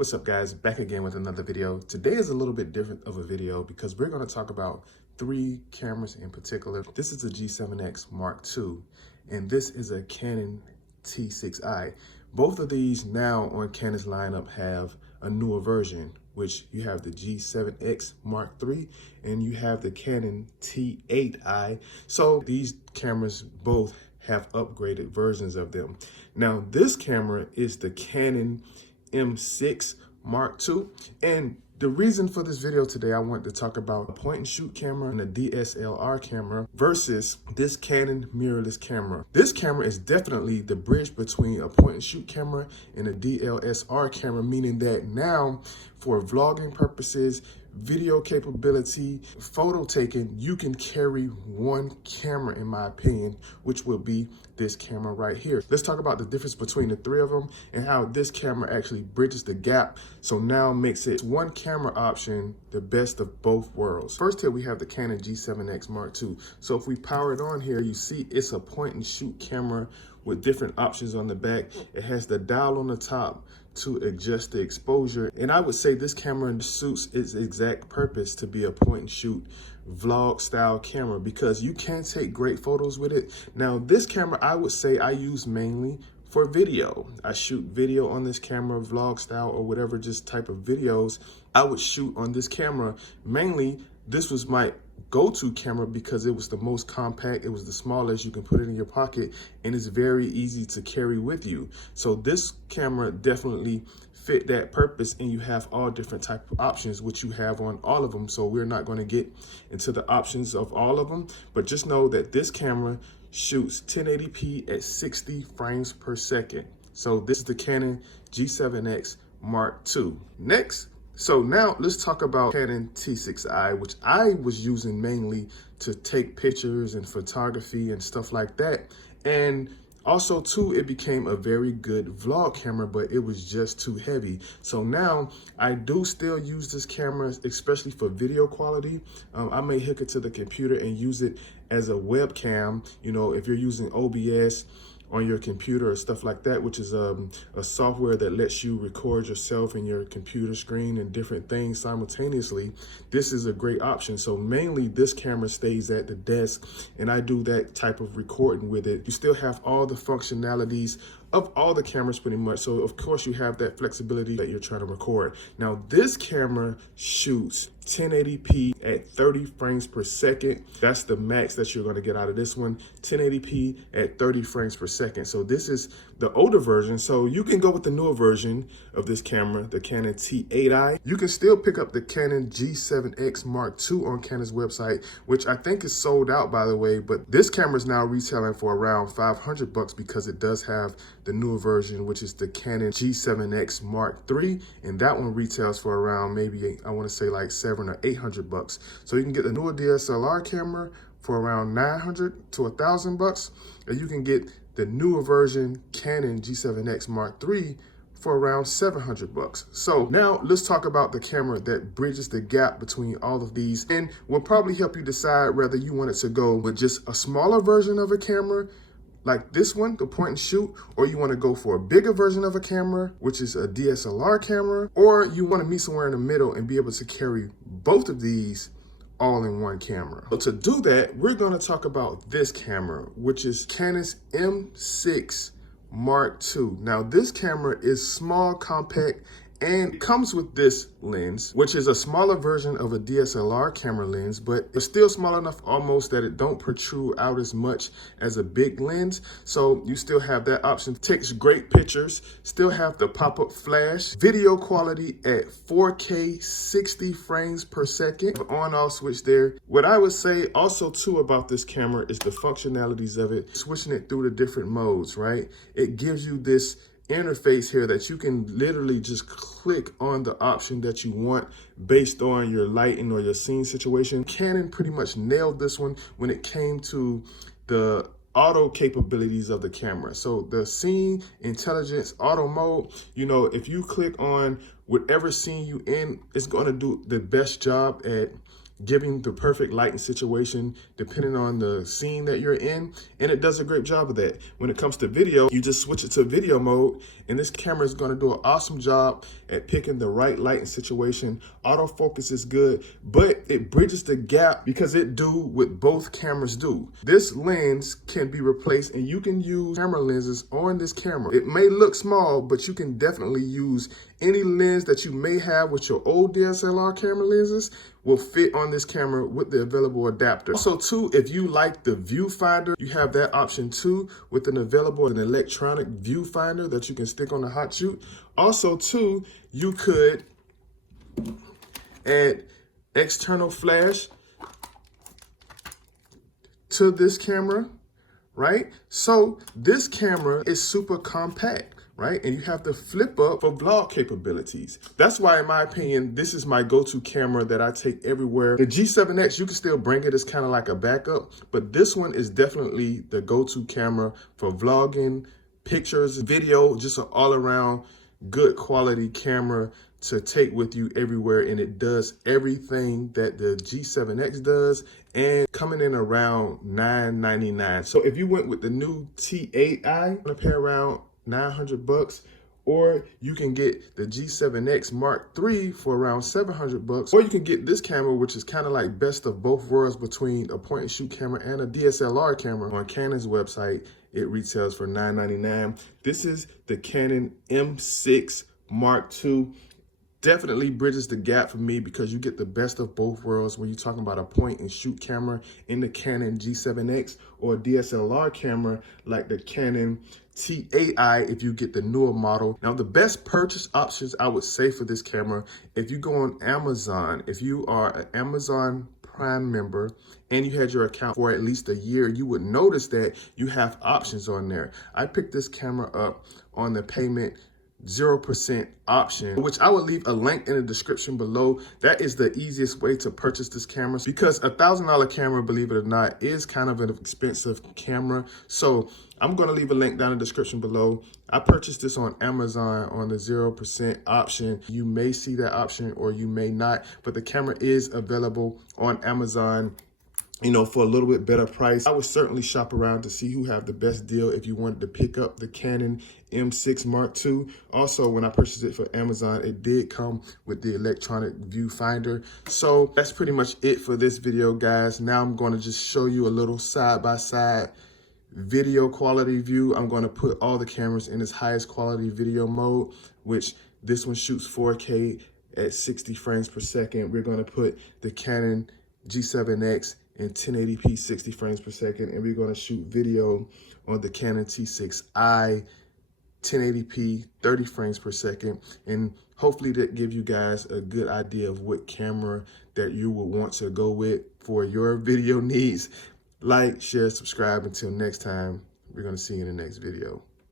What's up guys, back again with another video. Today is a little bit different of a video because we're going to talk about three cameras in particular. This is a G7X Mark II and this is a Canon T6i. Both of these now on Canon's lineup have a newer version, which you have the G7X Mark III and you have the Canon T8i. So these cameras both have upgraded versions of them. Now this camera is the Canon M6 Mark II. And the reason for this video today, I want to talk about a point and shoot camera and a DSLR camera versus this Canon mirrorless camera. This camera is definitely the bridge between a point and shoot camera and a DLSR camera, meaning that now for vlogging purposes, video capability, photo taking, you can carry one camera in my opinion, which will be this camera right here. Let's talk about the difference between the three of them and how this camera actually bridges the gap. So now makes it one camera option, the best of both worlds. First here we have the Canon G7X Mark II. So if we power it on here, you see it's a point and shoot camera with different options on the back. It has the dial on the top to adjust the exposure. And I would say this camera suits its exact purpose to be a point and shoot vlog style camera because you can take great photos with it. Now this camera, I would say I use mainly for video. I shoot video on this camera, vlog style or whatever just type of videos I would shoot on this camera. Mainly, this was my go-to camera because it was the most compact, it was the smallest, you can put it in your pocket, and it's very easy to carry with you. So this camera definitely fit that purpose, and you have all different type of options, which you have on all of them. So we're not going to get into the options of all of them, but just know that this camera shoots 1080p at 60 frames per second. So this is the Canon G7X Mark II. Next, so now let's talk about Canon T6i, which I was using mainly to take pictures and photography and stuff like that. And also too, it became a very good vlog camera, but it was just too heavy. So now I do still use this camera, especially for video quality. I may hook it to the computer and use it as a webcam. You know, if you're using OBS on your computer or stuff like that, which is a software that lets you record yourself in your computer screen and different things simultaneously, this is a great option. So mainly this camera stays at the desk and I do that type of recording with it. You still have all the functionalities of all the cameras pretty much. So of course you have that flexibility that you're trying to record. Now this camera shoots 1080p at 30 frames per second. That's the max that you're gonna get out of this one, 1080p at 30 frames per second. So this is the older version. So you can go with the newer version of this camera, the Canon T8i. You can still pick up the Canon G7X Mark II on Canon's website, which I think is sold out by the way, but this camera is now retailing for around $500 because it does have the newer version, which is the Canon G7X Mark III, and that one retails for around maybe, I want to say like $700 or $800. So you can get the newer DSLR camera for around $900 to $1,000, and you can get the newer version Canon G7X Mark III for around $700. So now let's talk about the camera that bridges the gap between all of these and will probably help you decide whether you want it to go with just a smaller version of a camera like this one, the point and shoot, or you want to go for a bigger version of a camera, which is a DSLR camera, or you want to meet somewhere in the middle and be able to carry both of these all in one camera. So to do that, we're going to talk about this camera, which is Canon's M6 Mark II. Now this camera is small, compact, and it comes with this lens, which is a smaller version of a DSLR camera lens, but it's still small enough almost that it don't protrude out as much as a big lens. So you still have that option. Takes great pictures, still have the pop-up flash, video quality at 4K 60 frames per second, on-off switch there. What I would say also too about this camera is the functionalities of it, switching it through the different modes, right? It gives you this interface here that you can literally just click on the option that you want based on your lighting or your scene situation. Canon pretty much nailed this one when it came to the auto capabilities of the camera. So the scene intelligence auto mode, you know, if you click on whatever scene you in, it's going to do the best job at giving the perfect lighting situation depending on the scene that you're in, and it does a great job of that. When it comes to video, you just switch it to video mode, and this camera is going to do an awesome job at picking the right lighting situation. Autofocus is good, but it bridges the gap because it do what both cameras do. This lens can be replaced, and you can use camera lenses on this camera. It may look small, but you can definitely use any lens that you may have with your old DSLR camera lenses will fit on this camera with the available adapter. Also too, if you like the viewfinder, you have that option too with an electronic viewfinder that you can stick on the hot shoot. Also too, you could add external flash to this camera, right? So this camera is super compact, right? And you have to flip up for vlog capabilities. That's why, in my opinion, this is my go-to camera that I take everywhere. The G7X, you can still bring it as kind of like a backup, but this one is definitely the go-to camera for vlogging, pictures, video, just an all-around good quality camera to take with you everywhere, and it does everything that the G7X does, and coming in around $999. So if you went with the new T6i, gonna pay around $900, or you can get the G7X Mark III for around $700, or you can get this camera, which is kind of like best of both worlds between a point and shoot camera and a DSLR camera. On Canon's website, it retails for $999. This is the Canon M6 Mark II. Definitely bridges the gap for me because you get the best of both worlds when you're talking about a point and shoot camera in the Canon G7X, or a DSLR camera like the Canon T6i if you get the newer model. Now, the best purchase options I would say for this camera, if you go on Amazon, if you are an Amazon Prime member and you had your account for at least a year, you would notice that you have options on there. I picked this camera up on the payment 0% option, which I will leave a link in the description below. That is the easiest way to purchase this camera because a $1,000 camera, believe it or not, is kind of an expensive camera. So I'm going to leave a link down in the description below. I purchased this on Amazon on the 0% option. You may see that option or you may not, but the camera is available on Amazon, you know, for a little bit better price. I would certainly shop around to see who have the best deal if you wanted to pick up the Canon M6 Mark II. Also, when I purchased it for Amazon, it did come with the electronic viewfinder. So that's pretty much it for this video, guys. Now I'm going to just show you a little side-by-side video quality view. I'm going to put all the cameras in its highest quality video mode, which this one shoots 4K at 60 frames per second. We're going to put the Canon G7X in 1080p 60 frames per second, and we're going to shoot video on the Canon T6i 1080p 30 frames per second, and hopefully that give you guys a good idea of what camera that you would want to go with for your video needs. Like, share, subscribe. Until next time, we're going to see you in the next video.